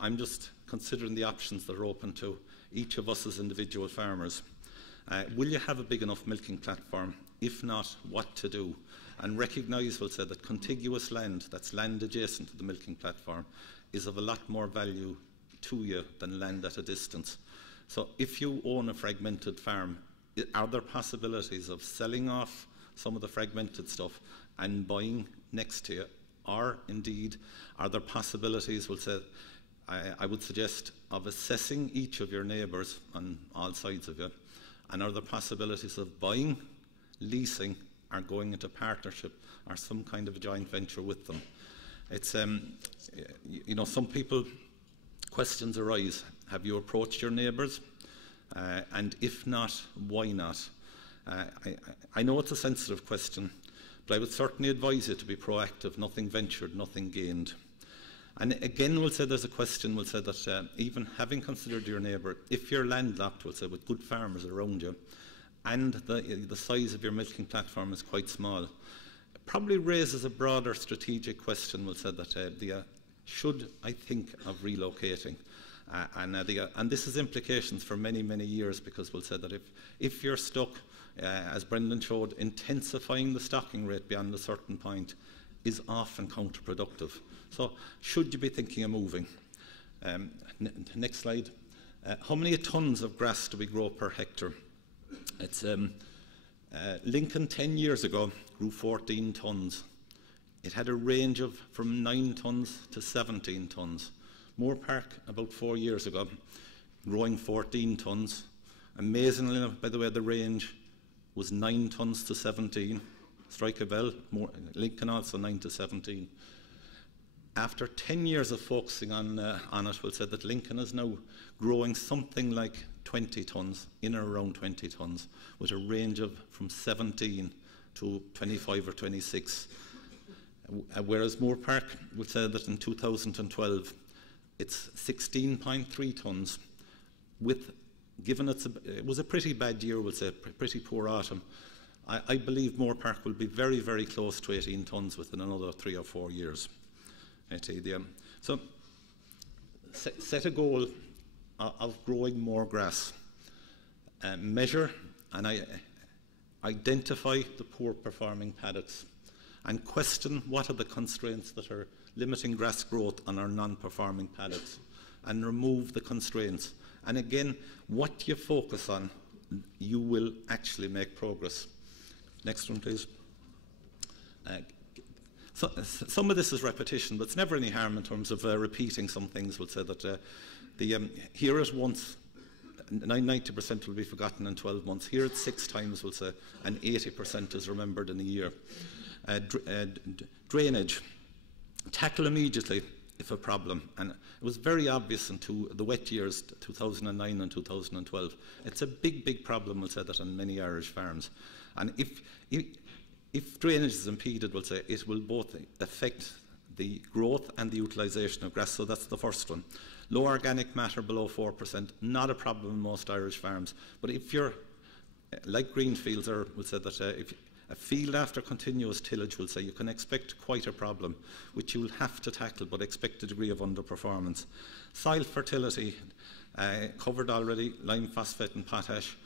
I'm just considering the options that are open to each of us as individual farmers. Will you have a big enough milking platform? If not, what to do? And recognise, we'll say, that contiguous land, that's land adjacent to the milking platform, is of a lot more value to you than land at a distance. So if you own a fragmented farm, are there possibilities of selling off some of the fragmented stuff and buying next to you? Or indeed, are there possibilities, we'll say, I would suggest, of assessing each of your neighbours on all sides of you? And are there possibilities of buying, leasing, or going into partnership or some kind of a joint venture with them? It's, you know, some people, questions arise. Have you approached your neighbours? And if not, why not? I know it's a sensitive question, but I would certainly advise you to be proactive. Nothing ventured, nothing gained. And again, we'll say there's a question, we'll say that even having considered your neighbour, if you're landlocked, we'll say, with good farmers around you, and the size of your milking platform is quite small, it probably raises a broader strategic question, we'll say, that should I think of relocating? And this has implications for many, many years, because we'll say that if you're stuck, as Brendan showed, intensifying the stocking rate beyond a certain point is often counterproductive. So should you be thinking of moving? Next slide. How many tonnes of grass do we grow per hectare? It's Lincoln 10 years ago grew 14 tonnes. It had a range of from 9 tonnes to 17 tonnes. Moore Park, about 4 years ago, growing 14 tonnes. Amazingly enough, by the way, the range was 9 tonnes to 17. Strike a bell. Lincoln also 9 to 17. After 10 years of focusing on it, we'll say that Lincoln is now growing something like 20 tonnes, in or around 20 tonnes, with a range of from 17 to 25 or 26. Whereas Moore Park, we'll say that in 2012, it's 16.3 tonnes, given it was a pretty bad year, we'll say, pretty poor autumn. I believe Moore Park will be very, very close to 18 tonnes within another 3 or 4 years. So set a goal of growing more grass. Measure and identify the poor performing paddocks, and question what are the constraints that are limiting grass growth on our non-performing paddocks, and remove the constraints. And again, what you focus on, you will actually make progress. Next one, please. So, some of this is repetition, but it's never any harm in terms of repeating some things. We'll say that hear it once, 90% will be forgotten in 12 months. Hear it 6 times, we'll say, and 80% is remembered in a year. Drainage. Tackle immediately if a problem. And it was very obvious in the wet years, 2009 and 2012. It's a big, big problem, we'll say, that on many Irish farms. And if drainage is impeded, we'll say, it will both affect the growth and the utilisation of grass. So that's the first one. Low organic matter below 4%, not a problem in most Irish farms. But if you're like green fields, or we'll say that if a field after continuous tillage, we'll say, you can expect quite a problem, which you will have to tackle, but expect a degree of underperformance. Soil fertility, covered already, lime phosphate and potash.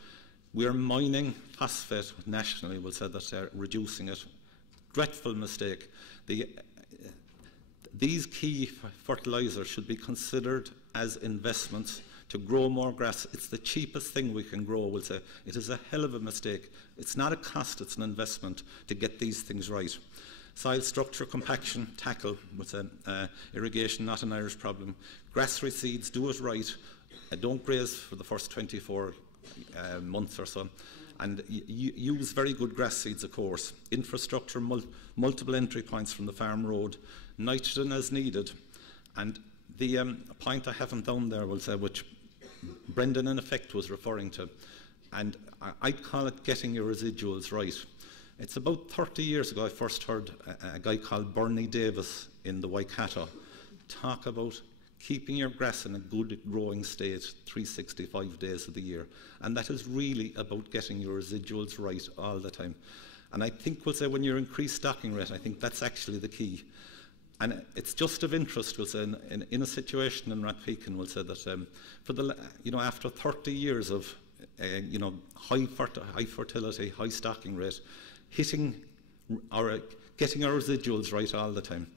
We're mining phosphate nationally, we'll say that reducing it. Dreadful mistake. These key fertilisers should be considered as investments to grow more grass. It's the cheapest thing we can grow, we'll say. It is a hell of a mistake. It's not a cost, it's an investment to get these things right. Soil structure, compaction, tackle, we'll say, irrigation, not an Irish problem. Grass reseeds, do it right. Don't graze for the first 24 months or so. And use very good grass seeds, of course. Infrastructure, multiple entry points from the farm road. Nitrogen as needed. And the point I haven't down there, we'll say, which Brendan in effect was referring to, and I'd call it getting your residuals right. It's about 30 years ago I first heard a guy called Bernie Davis in the Waikato talk about keeping your grass in a good growing state 365 days of the year. And that is really about getting your residuals right all the time. And I think we'll say when you increase stocking rate, I think that's actually the key. And it's just of interest, we'll say, in a situation in Rathpeacon, we'll say that for the, after 30 years of high fertility, high stocking rate, getting our residuals right all the time,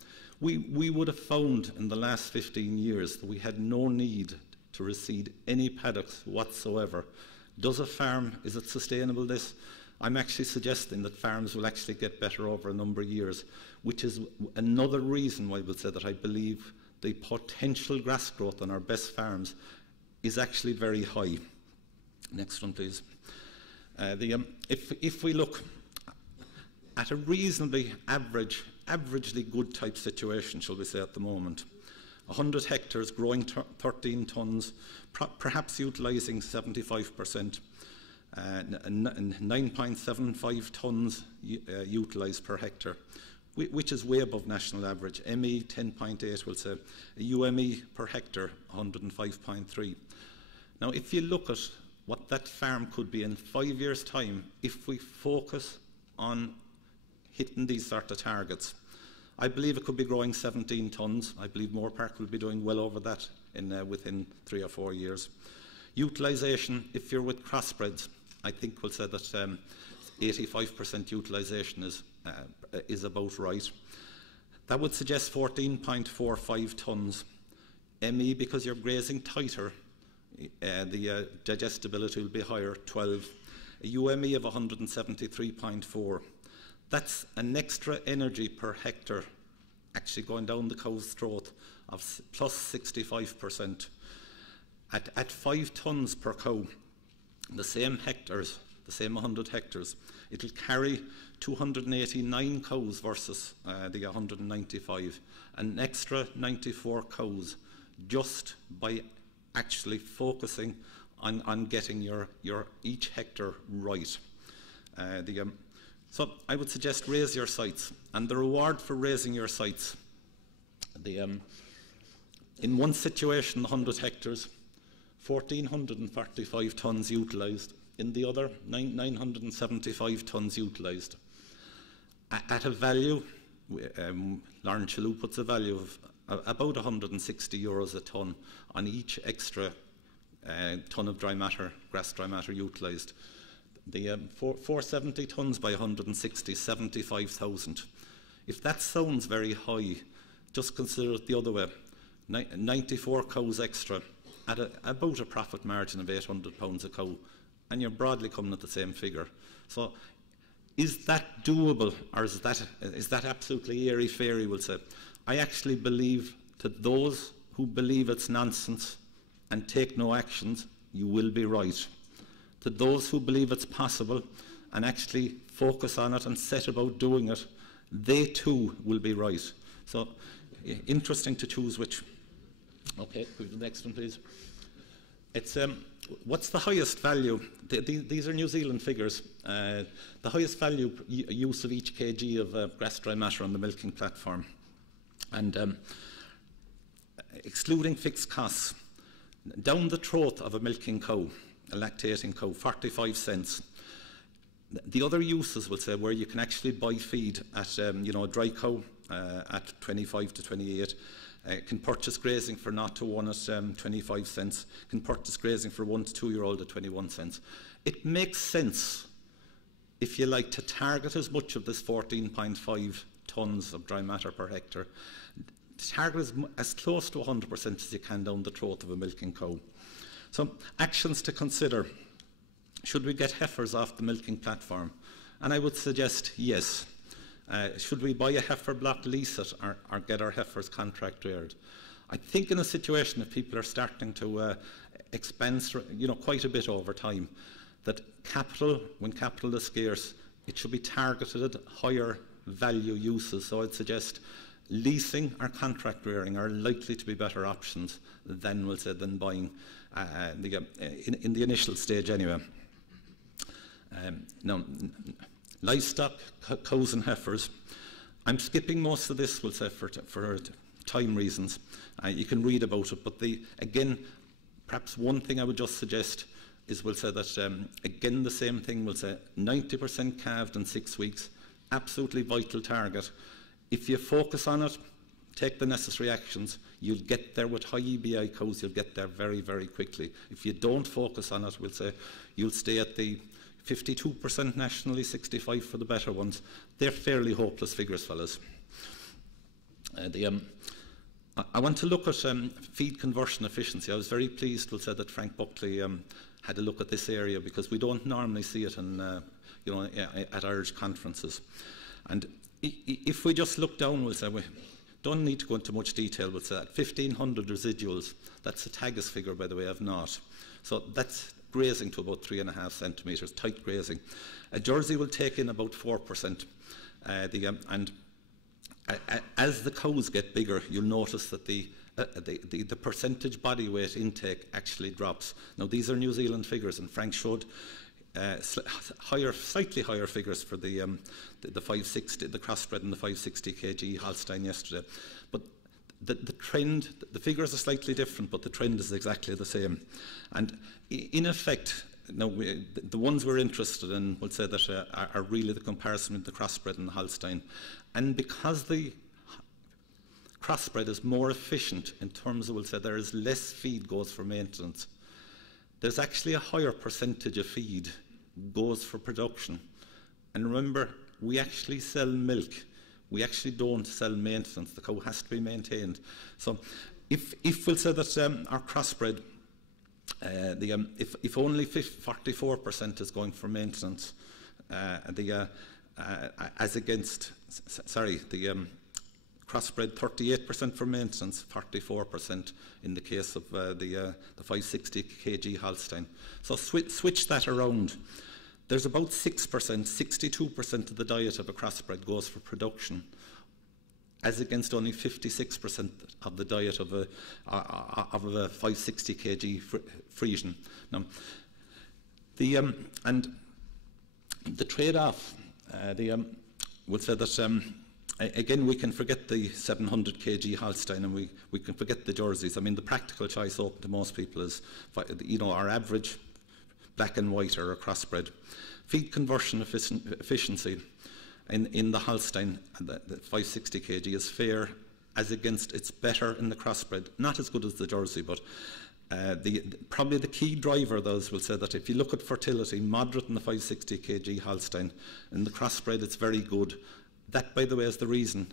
we would have found in the last 15 years that we had no need to reseed any paddocks whatsoever. Is it sustainable, this? I'm actually suggesting that farms will actually get better over a number of years, which is another reason why we'll say that I believe the potential grass growth on our best farms is actually very high. Next one, please. If we look at a reasonably averagely good type situation, shall we say, at the moment, 100 hectares growing 13 tonnes, perhaps utilising 75%, 9.75 tonnes utilised per hectare, which is way above national average. ME 10.8, we'll say. UME per hectare 105.3. Now, if you look at what that farm could be in 5 years' time, if we focus on hitting these sort of targets, I believe it could be growing 17 tonnes. I believe Moorepark will be doing well over that within 3 or 4 years. Utilisation, if you're with crossbreds, I think we'll say that 85% utilisation is about right. That would suggest 14.45 tonnes. ME, because you're grazing tighter, the digestibility will be higher, 12. A UME of 173.4. That's an extra energy per hectare actually going down the cow's throat of plus 65%. At 5 tonnes per cow, the same hectares, the same 100 hectares, it'll carry 289 cows versus the 195, an extra 94 cows just by actually focusing on getting your each hectare right. So I would suggest raise your sites, and the reward for raising your sites, in one situation, 100 hectares, 1,445 tonnes utilised. In the other, 975 tonnes utilised. At a value, Lauren Chalou puts a value of about €160 a tonne on each extra tonne of dry matter, grass dry matter utilised. The 470 tonnes by 160, 75,000. If that sounds very high, just consider it the other way. 94 cows extra at about a profit margin of £800 a cow, and you're broadly coming at the same figure. So is that doable, or is that absolutely airy-fairy, we'll say? I actually believe that those who believe it's nonsense and take no actions, you will be right. To those who believe it's possible and actually focus on it and set about doing it, they too will be right. So interesting to choose which. Okay, the next one, please. It's what's the highest value? These are New Zealand figures. The highest value use of each kg of grass dry matter on the milking platform, and excluding fixed costs, down the throat of a milking cow, a lactating cow, 45 cents. The other uses, we'll say, where you can actually buy feed at a dry cow at 25 to 28. Can purchase grazing for 0 to 1 at 25 cents, can purchase grazing for 1 to 2 year old at 21 cents. It makes sense, if you like, to target as much of this 14.5 tonnes of dry matter per hectare, target as close to 100% as you can down the throat of a milking cow. So, actions to consider. Should we get heifers off the milking platform? And I would suggest yes. Should we buy a heifer block, lease it, or get our heifers contract reared? I think in a situation if people are starting to expand, quite a bit over time, that capital, when capital is scarce, it should be targeted at higher value uses. So I'd suggest leasing or contract rearing are likely to be better options than, we'll say, than buying in the initial stage anyway. Now, livestock, cows and heifers. I'm skipping most of this, we'll say, for time reasons. You can read about it, but again, perhaps one thing I would just suggest is, we'll say that, again, the same thing, we'll say 90% calved in 6 weeks, absolutely vital target. If you focus on it, take the necessary actions, you'll get there with high EBI cows, you'll get there very, very quickly. If you don't focus on it, we'll say you'll stay at the 52% nationally, 65% for the better ones. They're fairly hopeless figures, fellas. I want to look at feed conversion efficiency. I was very pleased, we'll say, that Frank Buckley had a look at this area, because we don't normally see it in, at Irish conferences. And if we just look down, we'll say, we don't need to go into much detail, we'll say that 1,500 residuals, that's a Tagus figure, by the way, of naught. So that's grazing to about 3.5 centimetres, tight grazing. A Jersey will take in about 4%. As the cows get bigger, you'll notice that the percentage body weight intake actually drops. Now, these are New Zealand figures, and Frank showed slightly higher figures for the 560, the crossbred and the 560 kg Holstein yesterday. But the trend, the figures are slightly different, but the trend is exactly the same. And in effect, now the ones we're interested in, we'll say that are really the comparison with the crossbred and the Holstein. And because the crossbred is more efficient in terms of, we'll say, there is less feed goes for maintenance, there's actually a higher percentage of feed goes for production. And remember, we actually sell milk. We actually don't sell maintenance. The cow has to be maintained. So if we'll say that our crossbred, if only 44% is going for maintenance, as against, sorry, the crossbred 38% for maintenance, 44% in the case of the 560 kg Holstein. So switch that around. There's about 6%, 62% of the diet of a crossbred goes for production, as against only 56% of the diet of a 560 kg Friesian. Now, and the trade-off, we'll say that again, we can forget the 700 kg Holstein, and we can forget the Jerseys. I mean, the practical choice open to most people is, our average black and white or a crossbred. Feed conversion efficiency in the Holstein, the 560 kg, is fair, as against it's better in the crossbred. Not as good as the Jersey, but probably the key driver, those will say that if you look at fertility, moderate in the 560 kg Holstein, in the crossbred it's very good. That, by the way, is the reason.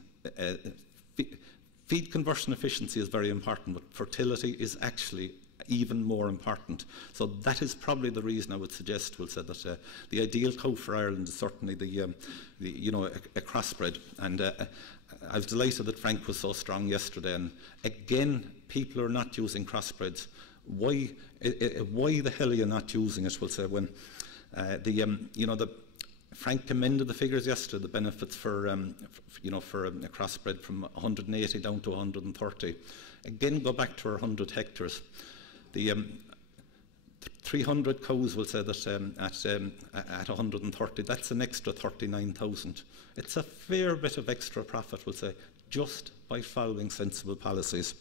Feed conversion efficiency is very important, but fertility is actually even more important. So that is probably the reason I would suggest, we'll say that the ideal cow for Ireland is certainly a crossbred. And I was delighted that Frank was so strong yesterday. And again, people are not using crossbreds. Why the hell are you not using it? We'll say when Frank commended the figures yesterday, the benefits for a crossbred from 180 down to 130. Again, go back to our 100 hectares. The 300 cows, will say that at 130, that's an extra 39,000. It's a fair bit of extra profit, we'll say, just by following sensible policies.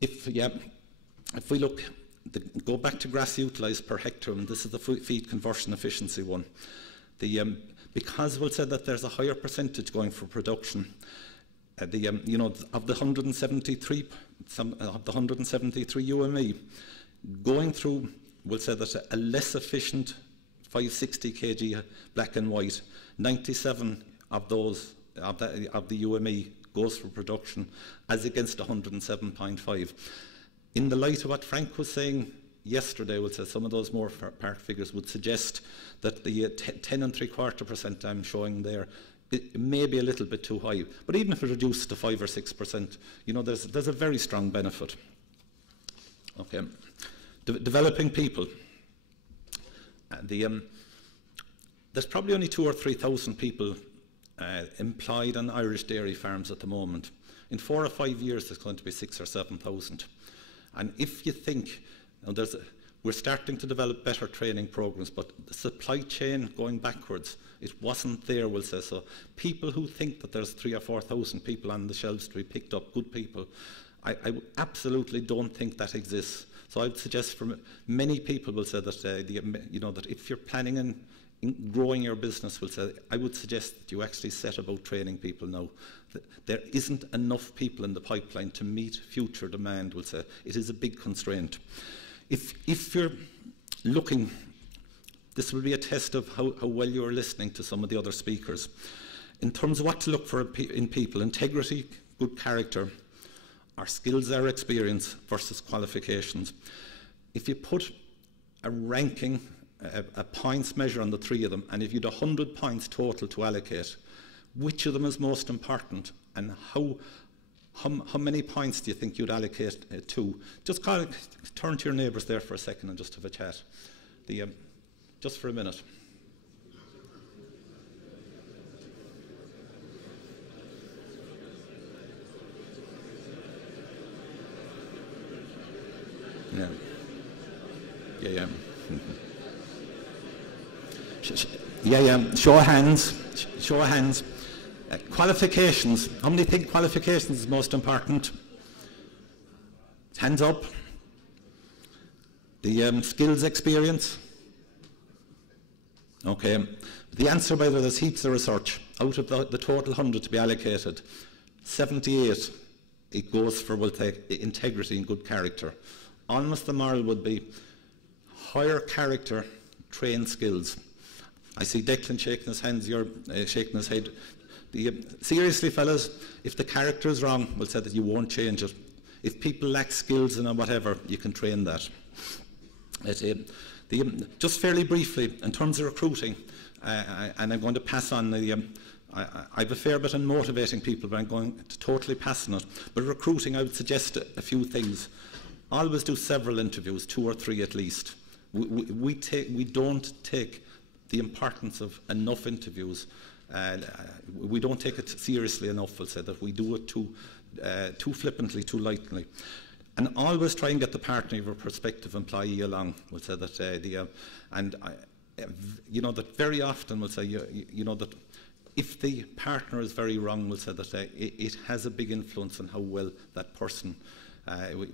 If we look, go back to grass utilised per hectare, and this is the feed conversion efficiency one. Because we'll say that there's a higher percentage going for production, of the 173 UME, going through, we'll say that a less efficient 560 kg black and white, 97 of those of the UME goes for production, as against 107.5. In the light of what Frank was saying yesterday, we'll say some of those more part figures would suggest that the 10.75% I'm showing there, it may be a little bit too high. But even if it reduces to 5 or 6%, there's a very strong benefit. Okay, developing people. There's probably only 2,000 or 3,000 people employed on Irish dairy farms at the moment. In 4 or 5 years, there's going to be 6,000 or 7,000. And if you think, we're starting to develop better training programs, but the supply chain going backwards, it wasn't there, we'll say. So people who think that there's 3,000 or 4,000 people on the shelves to be picked up, good people, I absolutely don't think that exists. So I would suggest for many people will say that that if you're planning in growing your business, I would suggest that you actually set about training people now. There isn't enough people in the pipeline to meet future demand, It is a big constraint. If you're looking, this will be a test of how well you're listening to some of the other speakers. In terms of what to look for in people, integrity, good character, our skills, our experience versus qualifications. If you put a ranking, a points measure on the three of them, and if you had 100 points total to allocate, which of them is most important, and how many points do you think you'd allocate to? Just turn to your neighbours there for a second and just have a chat. Just for a minute. Yeah. Yeah. Yeah. Show of hands. Show of hands. Qualifications. How many think qualifications is most important? Hands up. The skills, experience. Okay. The answer, by the way, there's heaps of research. Out of the total 100 to be allocated, 78, it goes for integrity and good character. Almost the moral would be higher character, train skills. I see Declan shaking his hands, you're shaking his head. Seriously, fellas, if the character is wrong, we'll say that you won't change it. If people lack skills and whatever, you can train that. Just fairly briefly, in terms of recruiting, and I'm going to pass on I have a fair bit on motivating people, but I'm going to totally pass on it. But recruiting, I would suggest a few things. Always do several interviews, 2 or 3 at least. We don't take the importance of enough interviews. We don't take it seriously enough, we'll say, that we do it too flippantly, too lightly. And always try and get the partner of a prospective employee along. We'll say that, that very often we'll say, that if the partner is very wrong, we'll say that it has a big influence on how well that person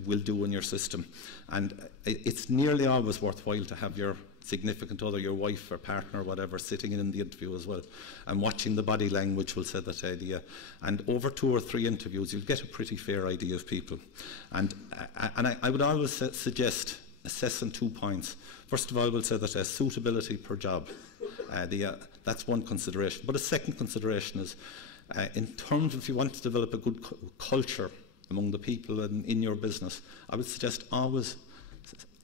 will do in your system. And it's nearly always worthwhile to have your significant other, your wife or partner or whatever, sitting in the interview as well, and watching the body language will say that and over 2 or 3 interviews you'll get a pretty fair idea of people. And I would always suggest assess on 2 points. First of all, we'll say that suitability per job. That's one consideration. But a second consideration is in terms of if you want to develop a good culture among the people in your business, I would suggest always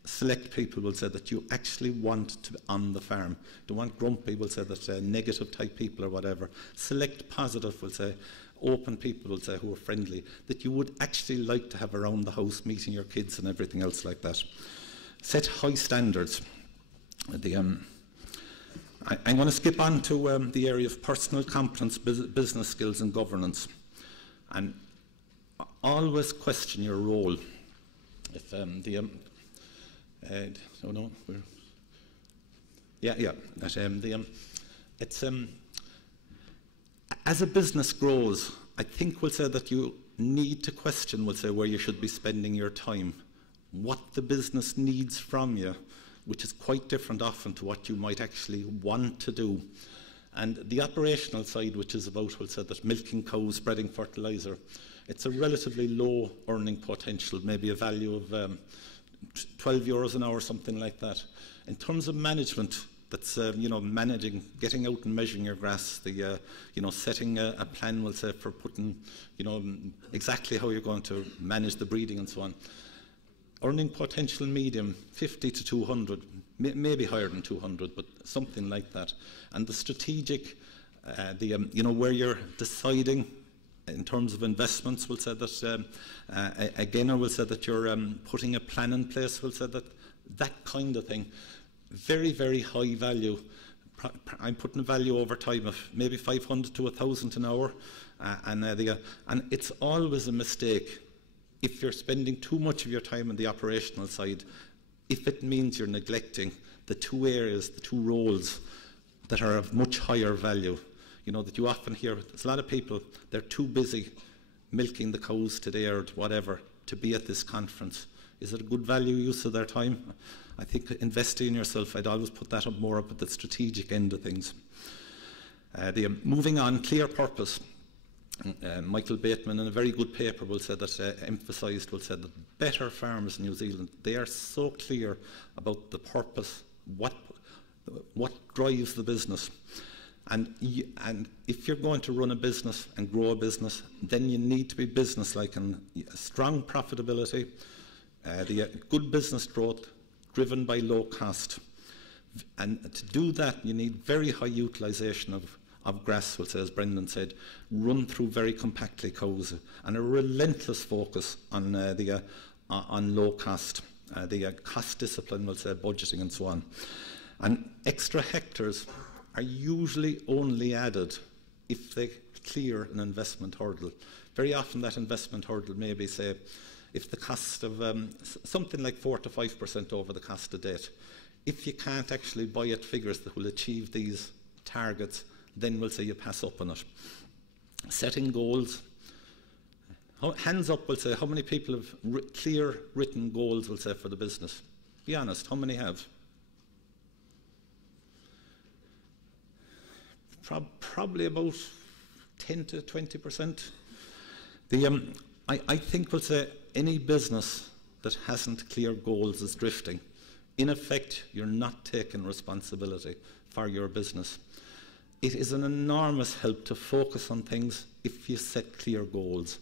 select people will say that you actually want to be on the farm. Don't want grumpy, will say that negative type people or whatever. Select positive, will say open people, will say who are friendly, that you would actually like to have around the house, meeting your kids and everything else like that. Set high standards. I'm going to skip on to the area of personal competence, business skills and governance. And always question your role. If as a business grows, I think we'll say that you need to question, we'll say, where you should be spending your time, what the business needs from you, which is quite different often to what you might actually want to do. And the operational side, which is about, we'll say, that milking cows, spreading fertiliser, it's a relatively low earning potential, maybe a value of 12 euros an hour, something like that. In terms of management, that's managing, getting out and measuring your grass, setting a plan, we'll say, for putting, exactly how you're going to manage the breeding and so on. Earning potential medium, 50 to 200, maybe higher than 200, but something like that. And the strategic, where you're deciding in terms of investments, we'll say that, again, I will say that you're putting a plan in place, we'll say that kind of thing. Very, very high value. I'm putting a value over time of maybe 500 to 1,000 an hour. And it's always a mistake if you're spending too much of your time on the operational side, if it means you're neglecting the 2 areas, the 2 roles that are of much higher value. That you often hear, there's a lot of people, they're too busy milking the cows today or whatever to be at this conference. Is it a good value use of their time? I think investing in yourself, I'd always put that up more up at the strategic end of things. Moving on, clear purpose. Michael Bateman, in a very good paper, will say that emphasised, will say that better farmers in New Zealand, they are so clear about the purpose, what drives the business. And if you're going to run a business and grow a business, then you need to be business-like, and strong profitability, the good business growth driven by low cost. And to do that, you need very high utilisation of grass, which, as Brendan said, run through very compactly cows, and a relentless focus on low cost, the cost discipline, we'll say, budgeting and so on. And extra hectares are usually only added if they clear an investment hurdle. Very often that investment hurdle may be, say, if the cost of something like 4 to 5% over the cost of debt. If you can't actually buy at figures that will achieve these targets, then we'll say you pass up on it. Setting goals. Hands up, we'll say, how many people have clear written goals, we'll say, for the business? Be honest, how many have? Probably about 10 to 20%. I think we'll say any business that hasn't clear goals is drifting. In effect, you're not taking responsibility for your business. It is an enormous help to focus on things if you set clear goals.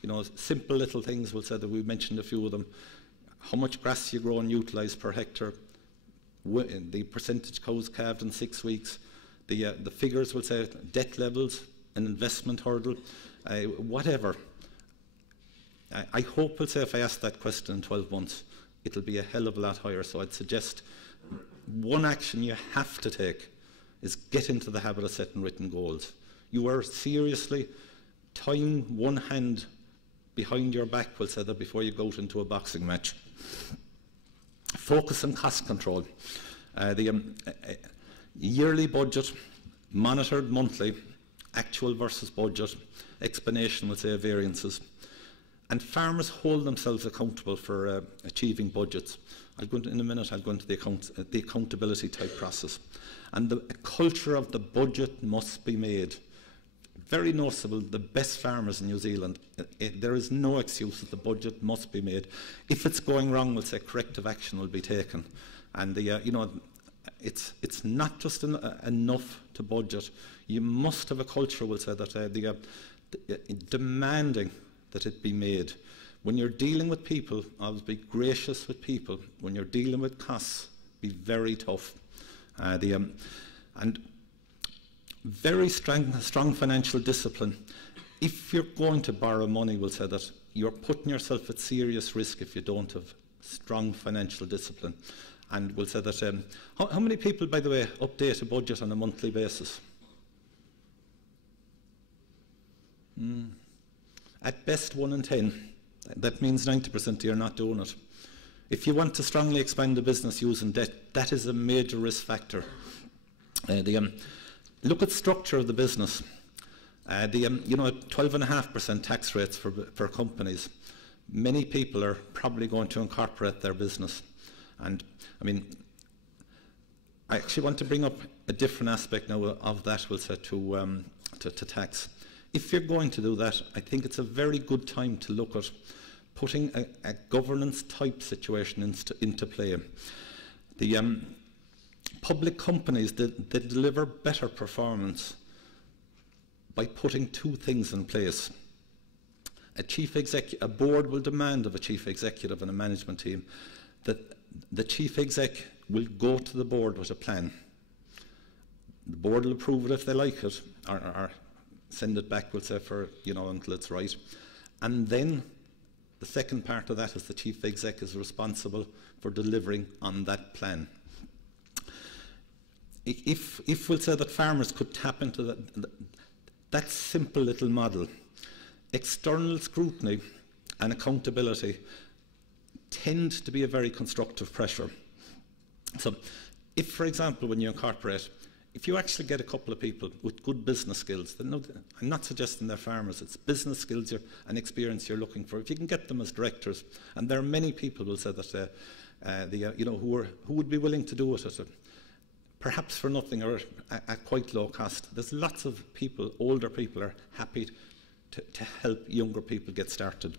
You know, simple little things, we'll say that we mentioned a few of them. How much grass you grow and utilise per hectare, the percentage cows calved in 6 weeks, the figures, we'll say, debt levels, an investment hurdle, whatever. I hope, we'll say, if I ask that question in 12 months, it'll be a hell of a lot higher. So I'd suggest one action you have to take is get into the habit of setting written goals. You are seriously tying one hand behind your back, we'll say that, before you go out into a boxing match. Focus on cost control. Yearly budget, monitored monthly, actual versus budget, explanation, we'll say, variances. And farmers hold themselves accountable for achieving budgets. I'll go into, in a minute, I'll go into the accountability type process. And the culture of the budget must be made. Very noticeable, the best farmers in New Zealand, there is no excuse that the budget must be made. If it's going wrong, we'll say corrective action will be taken. And you know, it's not just enough to budget. You must have a culture, we'll say, that demanding that it be made. When you're dealing with people, always be gracious with people. When you're dealing with costs, be very tough. And very strong financial discipline. If you're going to borrow money, we'll say that you're putting yourself at serious risk if you don't have strong financial discipline. And we'll say that, how many people, by the way, update a budget on a monthly basis? At best 1 in 10. That means 90% of you are not doing it. If you want to strongly expand the business using debt, that is a major risk factor. Look at structure of the business. You know, 12.5% tax rates for companies. Many people are probably going to incorporate their business. And I mean, I actually want to bring up a different aspect now of that, we'll say, to tax. If you're going to do that, I think it's a very good time to look at putting a governance type situation into play. The public companies, they deliver better performance by putting 2 things in place. A board will demand of a chief executive and a management team that the chief exec will go to the board with a plan. The board will approve it if they like it, or send it back, we'll say, for, you know, until it's right. And then the second part of that is the chief exec is responsible for delivering on that plan. If we'll say that farmers could tap into that simple little model, external scrutiny and accountability tend to be a very constructive pressure. So if, for example, when you incorporate, if you actually get a couple of people with good business skills, then I'm not suggesting they're farmers, it's business skills and experience you're looking for. If you can get them as directors, and there are many people will say that who would be willing to do it perhaps for nothing or at quite low cost. There's lots of people, older people, are happy to help younger people get started.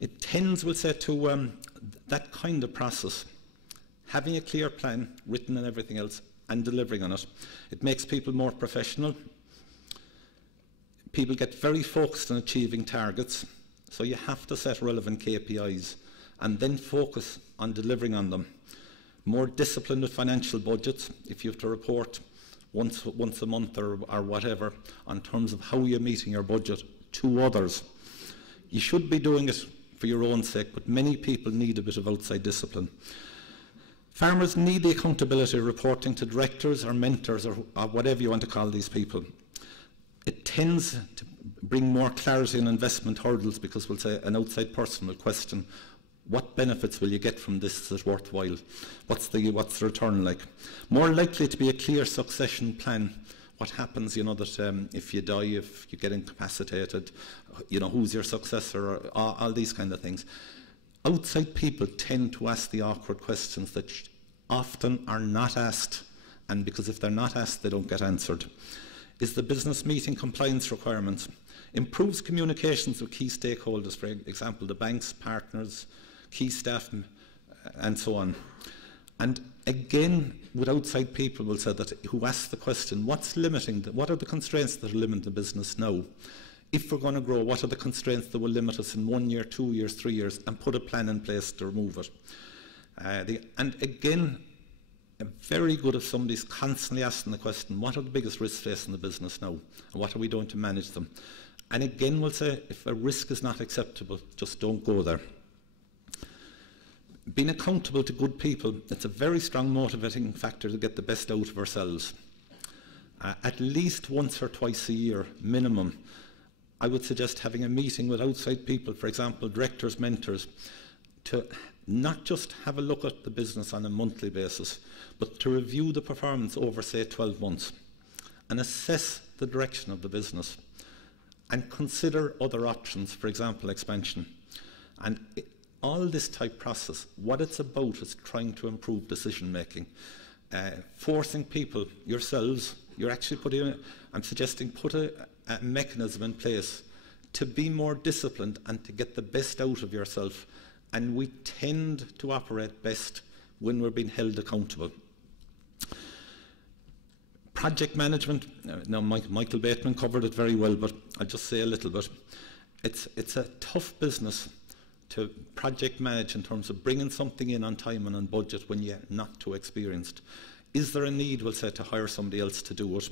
It tends, we'll say, to that kind of process, having a clear plan, written and everything else, and delivering on it. It makes people more professional. People get very focused on achieving targets, so you have to set relevant KPIs and then focus on delivering on them. More disciplined with financial budgets, if you have to report once a month or whatever, on terms of how you're meeting your budget to others. You should be doing it for your own sake, but many people need a bit of outside discipline. Farmers need the accountability of reporting to directors or mentors or whatever you want to call these people. It tends to bring more clarity on investment hurdles because we'll say an outside person will question, what benefits will you get from this? Is it worthwhile? What's the return like? More likely to be a clear succession plan. What happens, that if you die, if you get incapacitated, who's your successor, all these kind of things. Outside people tend to ask the awkward questions that often are not asked, and because if they're not asked, they don't get answered. Is the business meeting compliance requirements? Improves communications with key stakeholders, for example, the banks, partners, key staff, and so on. And again, with outside people will say that who ask the question, what are the constraints that are limiting the business now? If we're going to grow, what are the constraints that will limit us in 1 year, 2 years, 3 years, and put a plan in place to remove it. And again, very good if somebody's constantly asking the question, what are the biggest risks facing the business now? And what are we doing to manage them? And again, we'll say, if a risk is not acceptable, just don't go there. Being accountable to good people, it's a very strong motivating factor to get the best out of ourselves. At least once or twice a year, minimum, I would suggest having a meeting with outside people, for example, directors, mentors, to not just have a look at the business on a monthly basis, but to review the performance over, say, 12 months and assess the direction of the business and consider other options, for example, expansion. And all this type process, what it's about is trying to improve decision making, forcing people, yourselves, you're actually I'm suggesting put a mechanism in place to be more disciplined and to get the best out of yourself. And we tend to operate best when we're being held accountable. Project management, now Michael Bateman covered it very well, but I'll just say a little bit. It's a tough business to project manage in terms of bringing something in on time and on budget when you're not too experienced. Is there a need, we'll say, to hire somebody else to do it?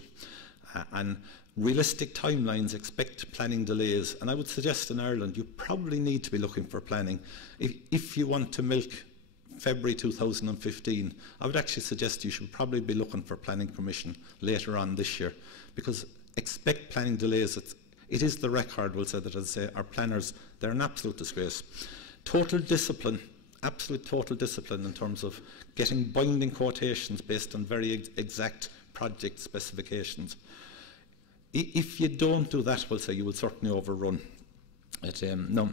And realistic timelines expect planning delays. And I would suggest in Ireland, you probably need to be looking for planning. If you want to milk February 2015, I would actually suggest you should probably be looking for planning permission later on this year, because expect planning delays. It is the record, we'll say, that, as I say, our planners, they're an absolute disgrace. Total discipline, absolute total discipline in terms of getting binding quotations based on very exact project specifications. If you don't do that, we'll say, you will certainly overrun it. Now,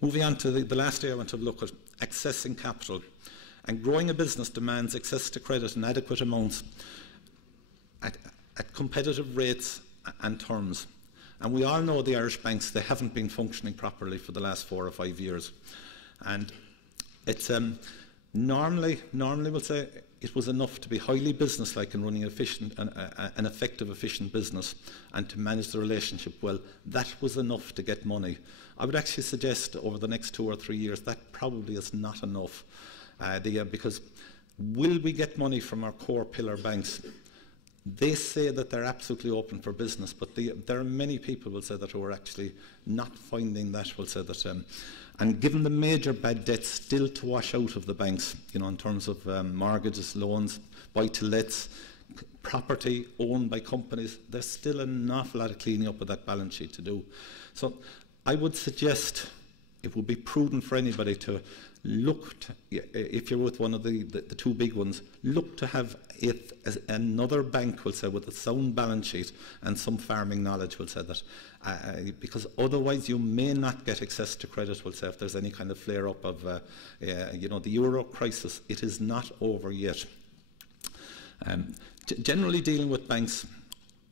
moving on to the last area I want to look at, accessing capital. And growing a business demands access to credit in adequate amounts at competitive rates and terms. And we all know the Irish banks, they haven't been functioning properly for the last 4 or 5 years. And it's normally we'll say it was enough to be highly businesslike in running an effective, efficient business and to manage the relationship well. That was enough to get money. I would actually suggest over the next 2 or 3 years that probably is not enough. Because will we get money from our core pillar banks? They say that they're absolutely open for business, but there are many people will say that who are actually not finding that. Will say that, and given the major bad debts still to wash out of the banks, in terms of mortgages, loans, buy-to-lets, property owned by companies, there's still an awful lot of cleaning up of that balance sheet to do. So I would suggest it would be prudent for anybody to look, if you're with one of the two big ones, look to have it as another bank, will say, with a sound balance sheet and some farming knowledge, will say that, because otherwise you may not get access to credit, will say, if there's any kind of flare-up of, the euro crisis. It is not over yet. Generally dealing with banks,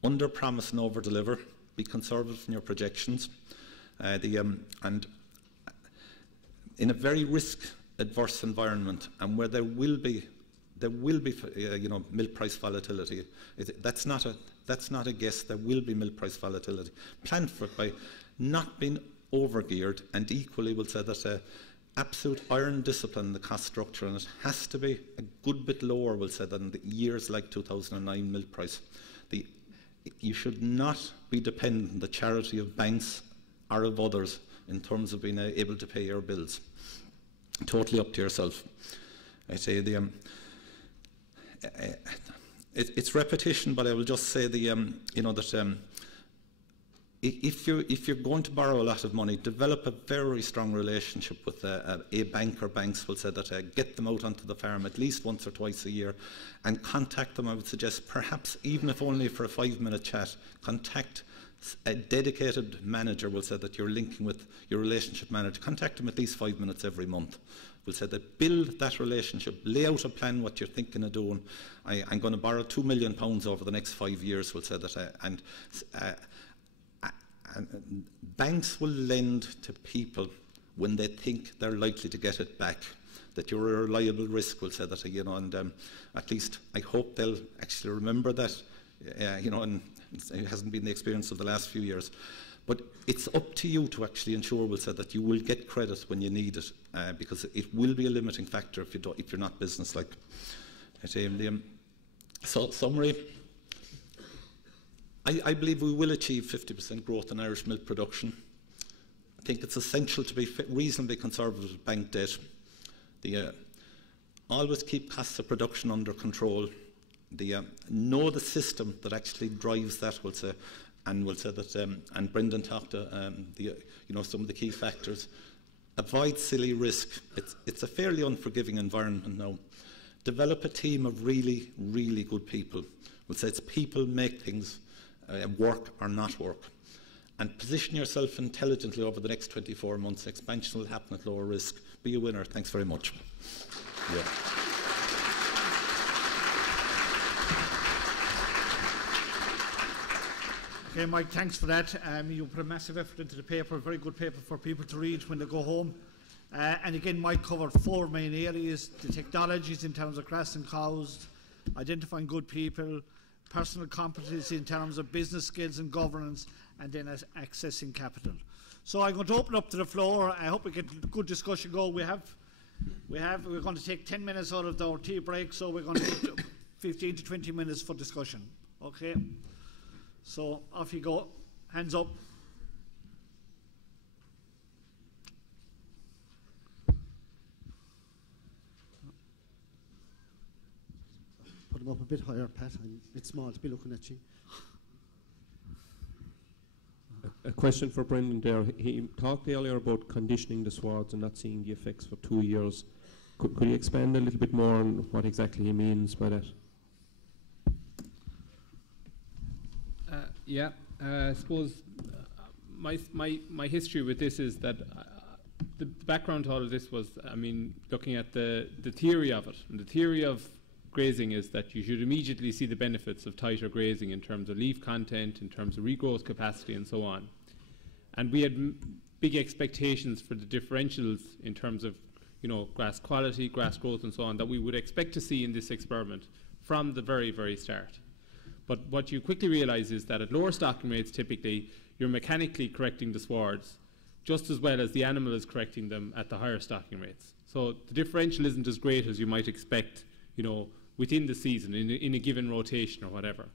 under-promise and over-deliver, be conservative in your projections, and in a very risk-adverse environment, and where there will be milk price volatility. That's not a guess. There will be milk price volatility. Plan for it by not being overgeared, and equally will say that absolute iron discipline in the cost structure, and it has to be a good bit lower, will say, than the years like 2009 milk price. You should not be dependent on the charity of banks or of others in terms of being able to pay your bills. Totally up to yourself. I say it's repetition, but I will just say that if you're going to borrow a lot of money, develop a very strong relationship with a bank or banks, will say that get them out onto the farm at least once or twice a year, and contact them. I would suggest perhaps even if only for a 5-minute chat, contact a dedicated manager, will say that you're linking with your relationship manager. Contact them at least 5 minutes every month. We'll say that build that relationship, lay out a plan what you're thinking of doing. I'm going to borrow £2 million over the next 5 years, we'll say that, and banks will lend to people when they think they're likely to get it back, that you're a reliable risk, will say that, and at least I hope they'll actually remember that, and it hasn't been the experience of the last few years. But it's up to you to actually ensure, will say, that you will get credit when you need it, because it will be a limiting factor if you're not business-like. So summary. I believe we will achieve 50% growth in Irish milk production. I think it's essential to be reasonably conservative with bank debt. Always keep costs of production under control. Know the system that actually drives that, will say, and will say that. And Brendan talked to some of the key factors. Avoid silly risk. It's a fairly unforgiving environment now. Develop a team of really, really good people. We'll say it's people make things work or not work. And position yourself intelligently over the next 24 months. Expansion will happen at lower risk. Be a winner. Thanks very much. Yeah. Okay, Mike, thanks for that. You put a massive effort into the paper, a very good paper for people to read when they go home. And again, Mike covered 4 main areas: the technologies in terms of grass and cows, identifying good people, personal competencies in terms of business skills and governance, and then accessing capital. So I'm going to open up to the floor. I hope we get a good discussion going. We're going to take 10 minutes out of our tea break, so we're going to take 15 to 20 minutes for discussion. Okay? So off you go. Hands up. Put them up a bit higher, Pat. I'm a bit small to be looking at you. A question for Brendan there. He talked earlier about conditioning the swards and not seeing the effects for 2 years. Could you expand a little bit more on what exactly he means by that? I suppose my history with this is that the background to all of this was, looking at the theory of it. And the theory of grazing is that you should immediately see the benefits of tighter grazing in terms of leaf content, in terms of regrowth capacity, and so on. And we had big expectations for the differentials in terms of, grass quality, grass growth, and so on, that we would expect to see in this experiment from the very, very start. But what you quickly realise is that at lower stocking rates, typically, you're mechanically correcting the swards just as well as the animal is correcting them at the higher stocking rates. So the differential isn't as great as you might expect, within the season, in a given rotation or whatever.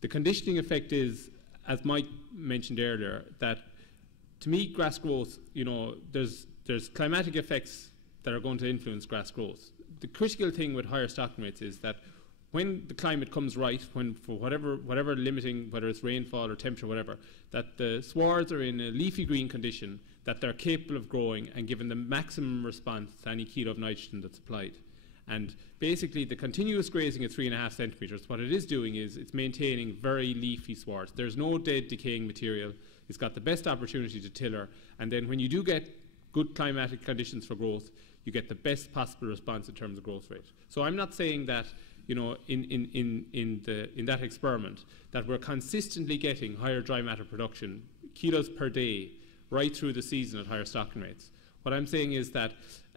The conditioning effect is, as Mike mentioned earlier, that to me, grass growth, there's climatic effects that are going to influence grass growth. The critical thing with higher stocking rates is that when the climate comes right, when for whatever limiting, whether it's rainfall or temperature, whatever, that the swards are in a leafy green condition, that they're capable of growing and giving the maximum response to any kilo of nitrogen that's applied. And basically the continuous grazing at 3.5 centimetres, what it is doing is it's maintaining very leafy swards. There's no dead decaying material. It's got the best opportunity to tiller, and then when you do get good climatic conditions for growth, you get the best possible response in terms of growth rate. So I'm not saying that, you know, in that experiment that we're consistently getting higher dry matter production, kilos per day, right through the season at higher stocking rates. What I'm saying is that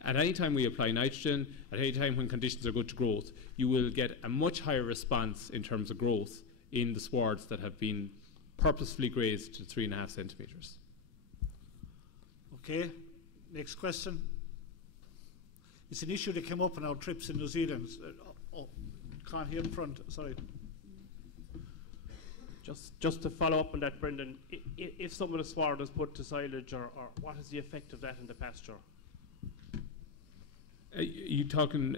at any time we apply nitrogen, at any time when conditions are good to growth, you will get a much higher response in terms of growth in the swards that have been purposefully grazed to 3.5 centimetres. Okay, next question. It's an issue that came up on our trips in New Zealand. Can't hear in front, sorry. Just to follow up on that, Brendan, if some of the sward is put to silage, or what is the effect of that in the pasture? You talking?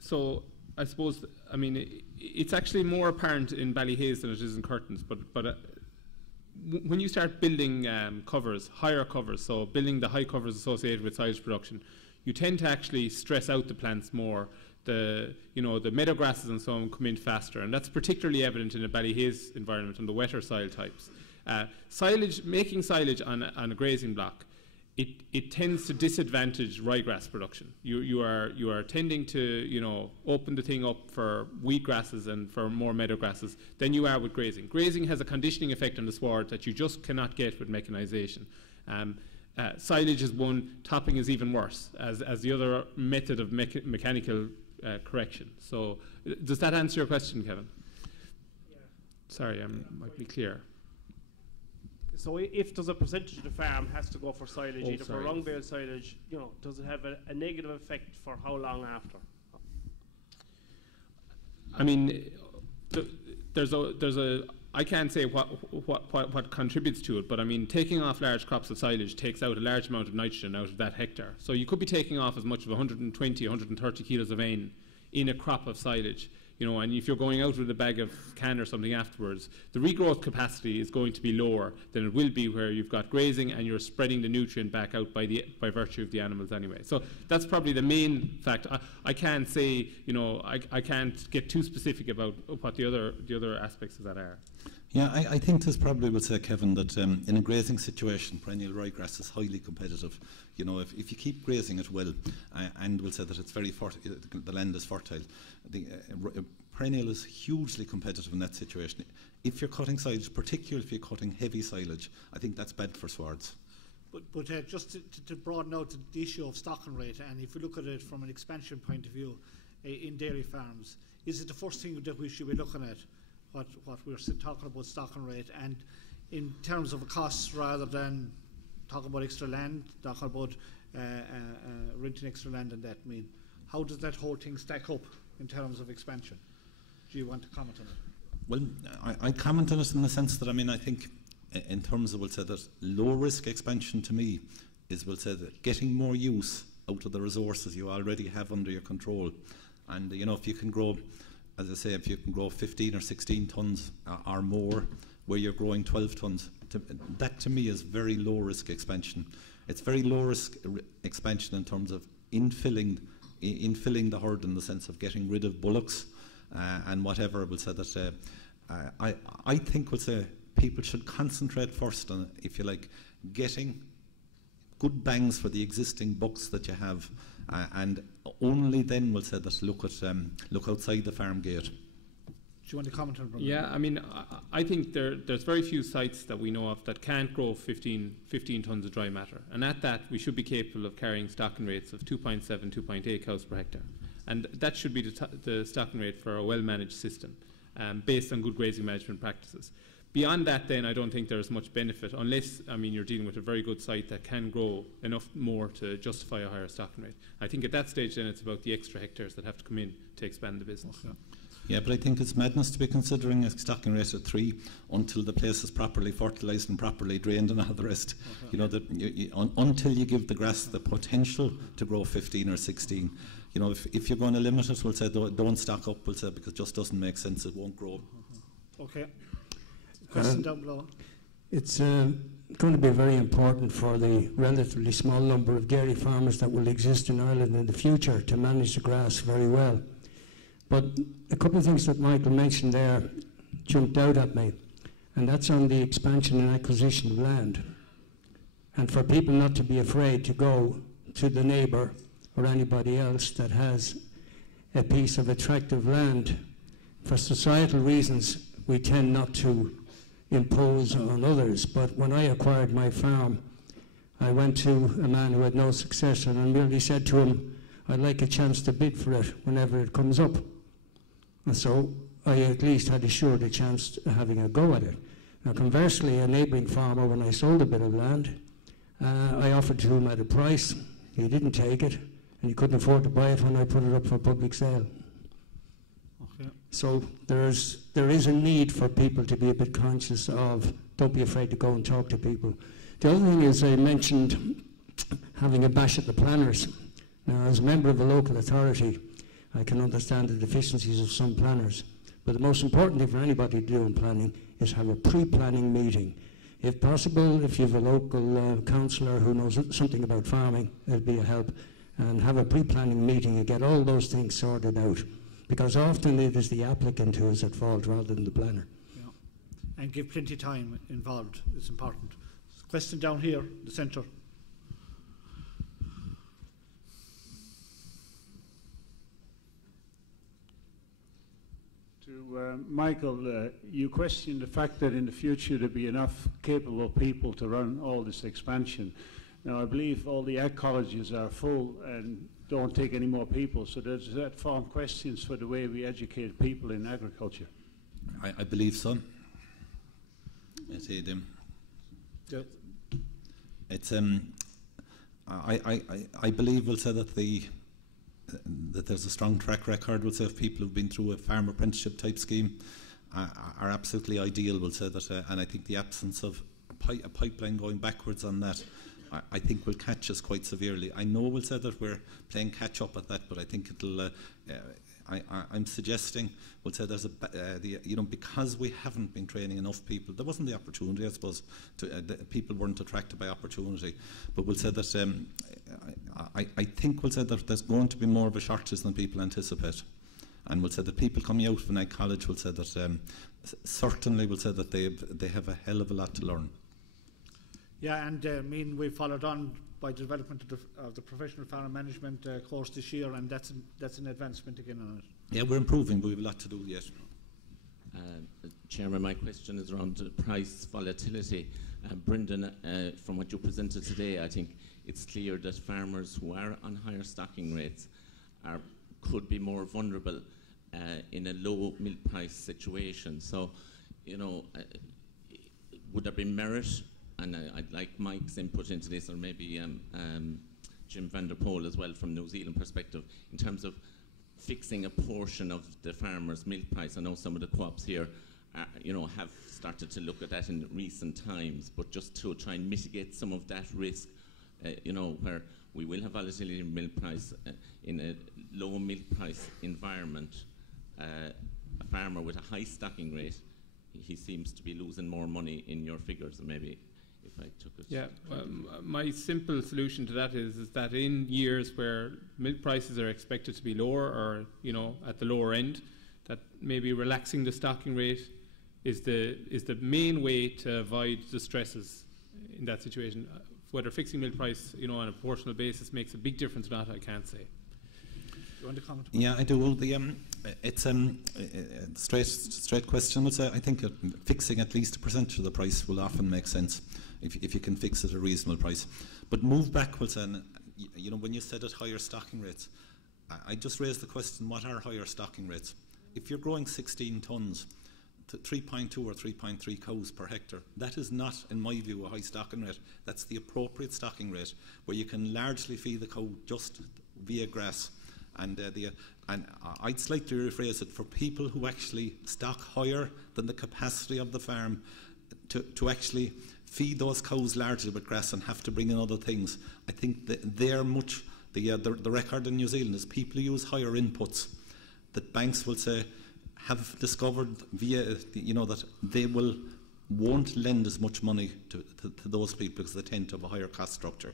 So I suppose, I mean, it's actually more apparent in Ballyhaise than it is in Curtains, but when you start building covers, higher covers, so building the high covers associated with silage production, you tend to actually stress out the plants more. The meadow grasses and so on come in faster, and that's particularly evident in a Ballyhaise environment on the wetter soil types. Making silage on a grazing block, it tends to disadvantage ryegrass production. You are tending to open the thing up for wheatgrasses and for more meadow grasses than you are with grazing. Grazing has a conditioning effect on the sward that you just cannot get with mechanization. Silage is one, topping is even worse as the other method of mechanical correction. So does that answer your question, Kevin? Yeah. Sorry, I might be clear. So if there's a percentage of the farm has to go for silage, either for long bale silage, does it have a negative effect for how long after? I mean, I can't say what contributes to it, but I mean, taking off large crops of silage takes out a large amount of nitrogen out of that hectare. So you could be taking off as much as 120, 130 kilos of N in a crop of silage. And if you're going out with a bag of can or something afterwards, the regrowth capacity is going to be lower than it will be where you've got grazing and you're spreading the nutrient back out by virtue of the animals anyway. So that's probably the main fact. I can't say, I can't get too specific about what the other aspects of that are. Yeah, I think this probably will say, Kevin, that in a grazing situation, perennial ryegrass is highly competitive. If you keep grazing it well, and we'll say that it's very the land is fertile, the perennial is hugely competitive in that situation. If you're cutting silage, particularly if you're cutting heavy silage, I think that's bad for swards. But just to broaden out the issue of stocking rate, and if we look at it from an expansion point of view in dairy farms, is it the first thing that we should be looking at? What we're talking about stocking rate, and in terms of costs, rather than talking about extra land, talking about renting extra land and that. I mean, how does that whole thing stack up in terms of expansion? Do you want to comment on it? Well, I comment on it in the sense that, I think in terms of, we'll say that low risk expansion to me is, we'll say that getting more use out of the resources you already have under your control. And if you can grow, as I say, if you can grow 15 or 16 tonnes or more where you're growing 12 tonnes, that to me is very low risk expansion. It's very low risk expansion in terms of infilling the herd, in the sense of getting rid of bullocks and whatever. We'll say that I think we'll say people should concentrate first on, if you like, getting good bangs for the existing bucks that you have, and only then we'll say that look outside the farm gate. Do you want to comment on it? Yeah, I think there's very few sites that we know of that can't grow 15 tonnes of dry matter, and at that we should be capable of carrying stocking rates of 2.7, 2.8 cows per hectare, and that should be the stocking rate for a well-managed system, based on good grazing management practices. Beyond that, then, I don't think there's much benefit, unless, you're dealing with a very good site that can grow enough more to justify a higher stocking rate. I think at that stage, then, it's about the extra hectares that have to come in to expand the business. Okay. Yeah, but I think it's madness to be considering a stocking rate of 3 until the place is properly fertilised and properly drained and all the rest. Okay. Until you give the grass the potential to grow 15 or 16. If you're going to limit it, we'll say don't stock up, we'll say, because it just doesn't make sense, it won't grow. Okay. Question down below. It's going to be very important for the relatively small number of dairy farmers that will exist in Ireland in the future to manage the grass very well. But a couple of things that Michael mentioned there jumped out at me, and that's on the expansion and acquisition of land. And for people not to be afraid to go to the neighbour or anybody else that has a piece of attractive land. For societal reasons, we tend not to impose on others, but when I acquired my farm, I went to a man who had no successor and merely said to him, I'd like a chance to bid for it whenever it comes up. And so I at least had assured a chance of having a go at it. Now conversely, a neighbouring farmer, when I sold a bit of land, I offered to him at a price. He didn't take it, and he couldn't afford to buy it when I put it up for public sale. Okay. So there is a need for people to be a bit conscious of, don't be afraid to go and talk to people. The other thing is I mentioned having a bash at the planners. Now, as a member of a local authority, I can understand the deficiencies of some planners, but the most important thing for anybody to do in planning is have a pre-planning meeting. If possible, if you have a local councillor who knows something about farming, it'll be a help, and have a pre-planning meeting and get all those things sorted out. Because often it is the applicant who is at fault rather than the planner. Yeah. And give plenty of time involved, it's important. Question down here, the centre. Michael, you questioned the fact that in the future there'd be enough capable people to run all this expansion. Now, I believe all the ag colleges are full and don't take any more people, so does that form questions for the way we educate people in agriculture? I believe so. I believe we'll say that that there's a strong track record, we'll say, of people who've been through a farm apprenticeship type scheme are absolutely ideal, we'll say that, and I think the absence of a pipeline going backwards on that, I think will catch us quite severely. I know we'll say that we're playing catch up at that, but I think it'll. I'm suggesting we'll say there's because we haven't been training enough people. There wasn't the opportunity, I suppose. People weren't attracted by opportunity, but we'll say that. I think we'll say that there's going to be more of a shortage than people anticipate, and we'll say that people coming out from ag college will say that certainly will say that they have a hell of a lot to learn. Yeah, and we followed on by the development of the professional farm management course this year, and that's an advancement again on it. Yeah, we're improving, but we have a lot to do yet. Chairman, my question is around price volatility. Brendan, from what you presented today, I think it's clear that farmers who are on higher stocking rates could be more vulnerable in a low milk price situation. So, would there be merit? And I'd like Mike's input into this, or maybe Jim van der Poel as well from New Zealand perspective, in terms of fixing a portion of the farmer's milk price. I know some of the co-ops here have started to look at that in recent times, but just to try and mitigate some of that risk, where we will have volatility in milk price in a low milk price environment. A farmer with a high stocking rate, he seems to be losing more money in your figures, and maybe if I took it. Yeah, my simple solution to that is that in years where milk prices are expected to be lower, or at the lower end, that maybe relaxing the stocking rate is the main way to avoid the stresses in that situation. Whether fixing milk price on a proportional basis makes a big difference or not, I can't say. You want to comment? Yeah, I do. Well, it's a straight question. I think fixing at least a percentage of the price will often make sense if you can fix it at a reasonable price. But move backwards, and when you said at higher stocking rates, I just raised the question: what are higher stocking rates? If you're growing 16 tonnes to 3.2 or 3.3 cows per hectare, that is not, in my view, a high stocking rate. That's the appropriate stocking rate, where you can largely feed the cow just via grass. And I'd slightly rephrase it: for people who actually stock higher than the capacity of the farm to actually feed those cows largely with grass and have to bring in other things, I think that the record in New Zealand is people who use higher inputs that banks will say have discovered via that they will won't lend as much money to those people because they tend to have a higher cost structure.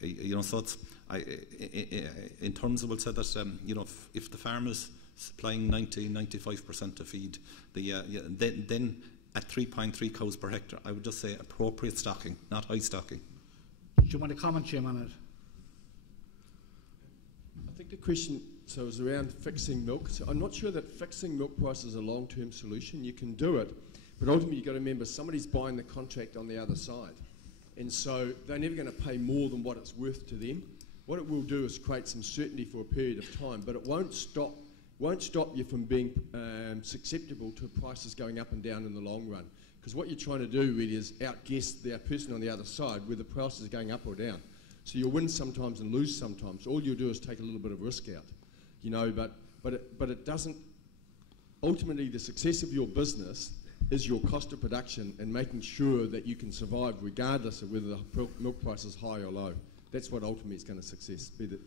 You know, so it's, in terms of, we'll say that, you know, if the farm is supplying 90–95% of feed, then at 3.3 cows per hectare, I would just say appropriate stocking, not high stocking. Do you want to comment, Jim, on it? I think the question is around fixing milk. So I'm not sure that fixing milk prices is a long-term solution. You can do it, but ultimately you've got to remember somebody's buying the contract on the other side. And so they're never going to pay more than what it's worth to them. What it will do is create some certainty for a period of time, but it won't stop you from being susceptible to prices going up and down in the long run. Because what you're trying to do really is outguess the person on the other side whether the price is going up or down. So you'll win sometimes and lose sometimes. All you'll do is take a little bit of risk out, you know. But it doesn't. Ultimately, the success of your business is your cost of production and making sure that you can survive regardless of whether the milk price is high or low. That's what ultimately is going to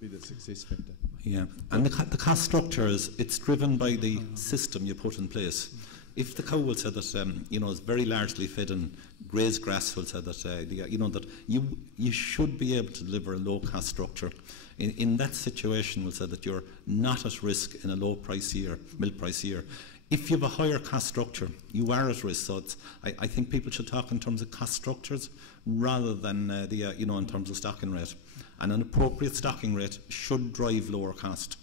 be the success factor. Yeah, and the cost structure it's driven by the system you put in place. If the cow will say that you know, is very largely fed on grazed grass, will say that you know, that you should be able to deliver a low cost structure. In that situation, will say that you're not at risk in a low price year, milk price year. If you have a higher cost structure, you are at risk. So I think people should talk in terms of cost structures rather than you know, in terms of stocking rate. And an appropriate stocking rate should drive lower cost.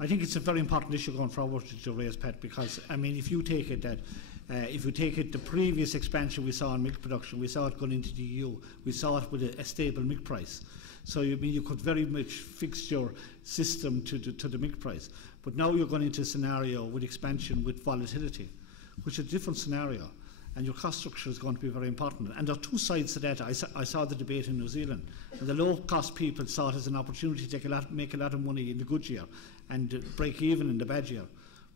I think it's a very important issue going forward to raise, Pat, because I mean, if you take it that the previous expansion we saw in milk production, we saw it going into the EU, we saw it with a stable milk price. So you could very much fix your system to the milk price. But now you're going into a scenario with expansion with volatility, which is a different scenario, and your cost structure is going to be very important. And there are two sides to that. I saw the debate in New Zealand, and the low-cost people saw it as an opportunity to make a lot of money in the good year and break even in the bad year.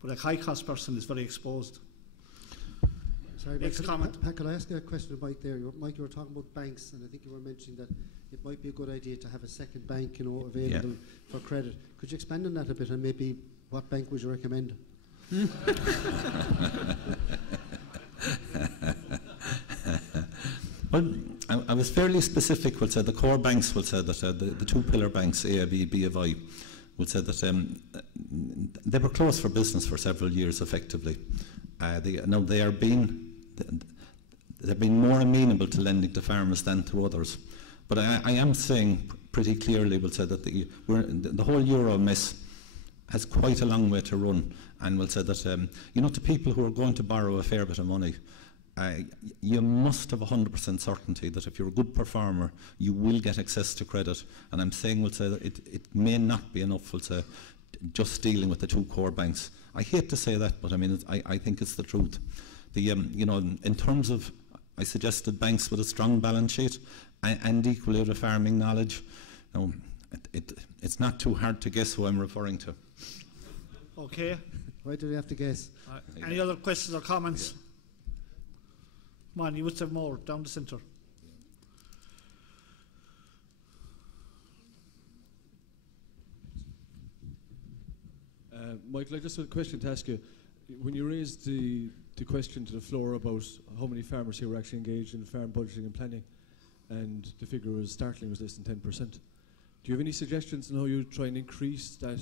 But a high-cost person is very exposed. Sorry, Next comment. Pat, could I ask you a question about there? Mike, you were talking about banks, and I think you were mentioning that it might be a good idea to have a second bank, you know, available for credit. Could you expand on that a bit, and maybe what bank would you recommend? Well, I was fairly specific. Will say the core banks will say that the two pillar banks, AIB, BFI, will say that they were closed for business for several years effectively. Now they've been more amenable to lending to farmers than to others. But I am saying pretty clearly, will say that the whole euro mess has quite a long way to run, and will say that you know, to people who are going to borrow a fair bit of money, you must have 100% certainty that if you're a good performer, you will get access to credit. And I'm saying, will say that it may not be enough, will say, just dealing with the two core banks. I hate to say that, but I mean, I think it's the truth. You know, in terms of, I suggested banks with a strong balance sheet and equally with farming knowledge. You know, it's not too hard to guess who I'm referring to. Okay. Why do we have to guess? Any other questions or comments? Yeah. Come on, you must have more down the centre. Michael, I just have a question to ask you. When you raised the question to the floor about how many farmers here were actually engaged in farm budgeting and planning, and the figure was startling, was less than 10%. Do you have any suggestions on how you try and increase that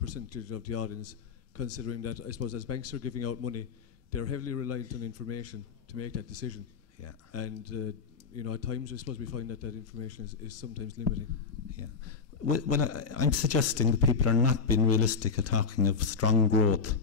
percentage of the audience, considering that, I suppose, as banks are giving out money, they're heavily reliant on information to make that decision. Yeah. And you know, at times I suppose we find that information is sometimes limiting. Yeah. Well, I'm suggesting that people are not being realistic at talking of strong growth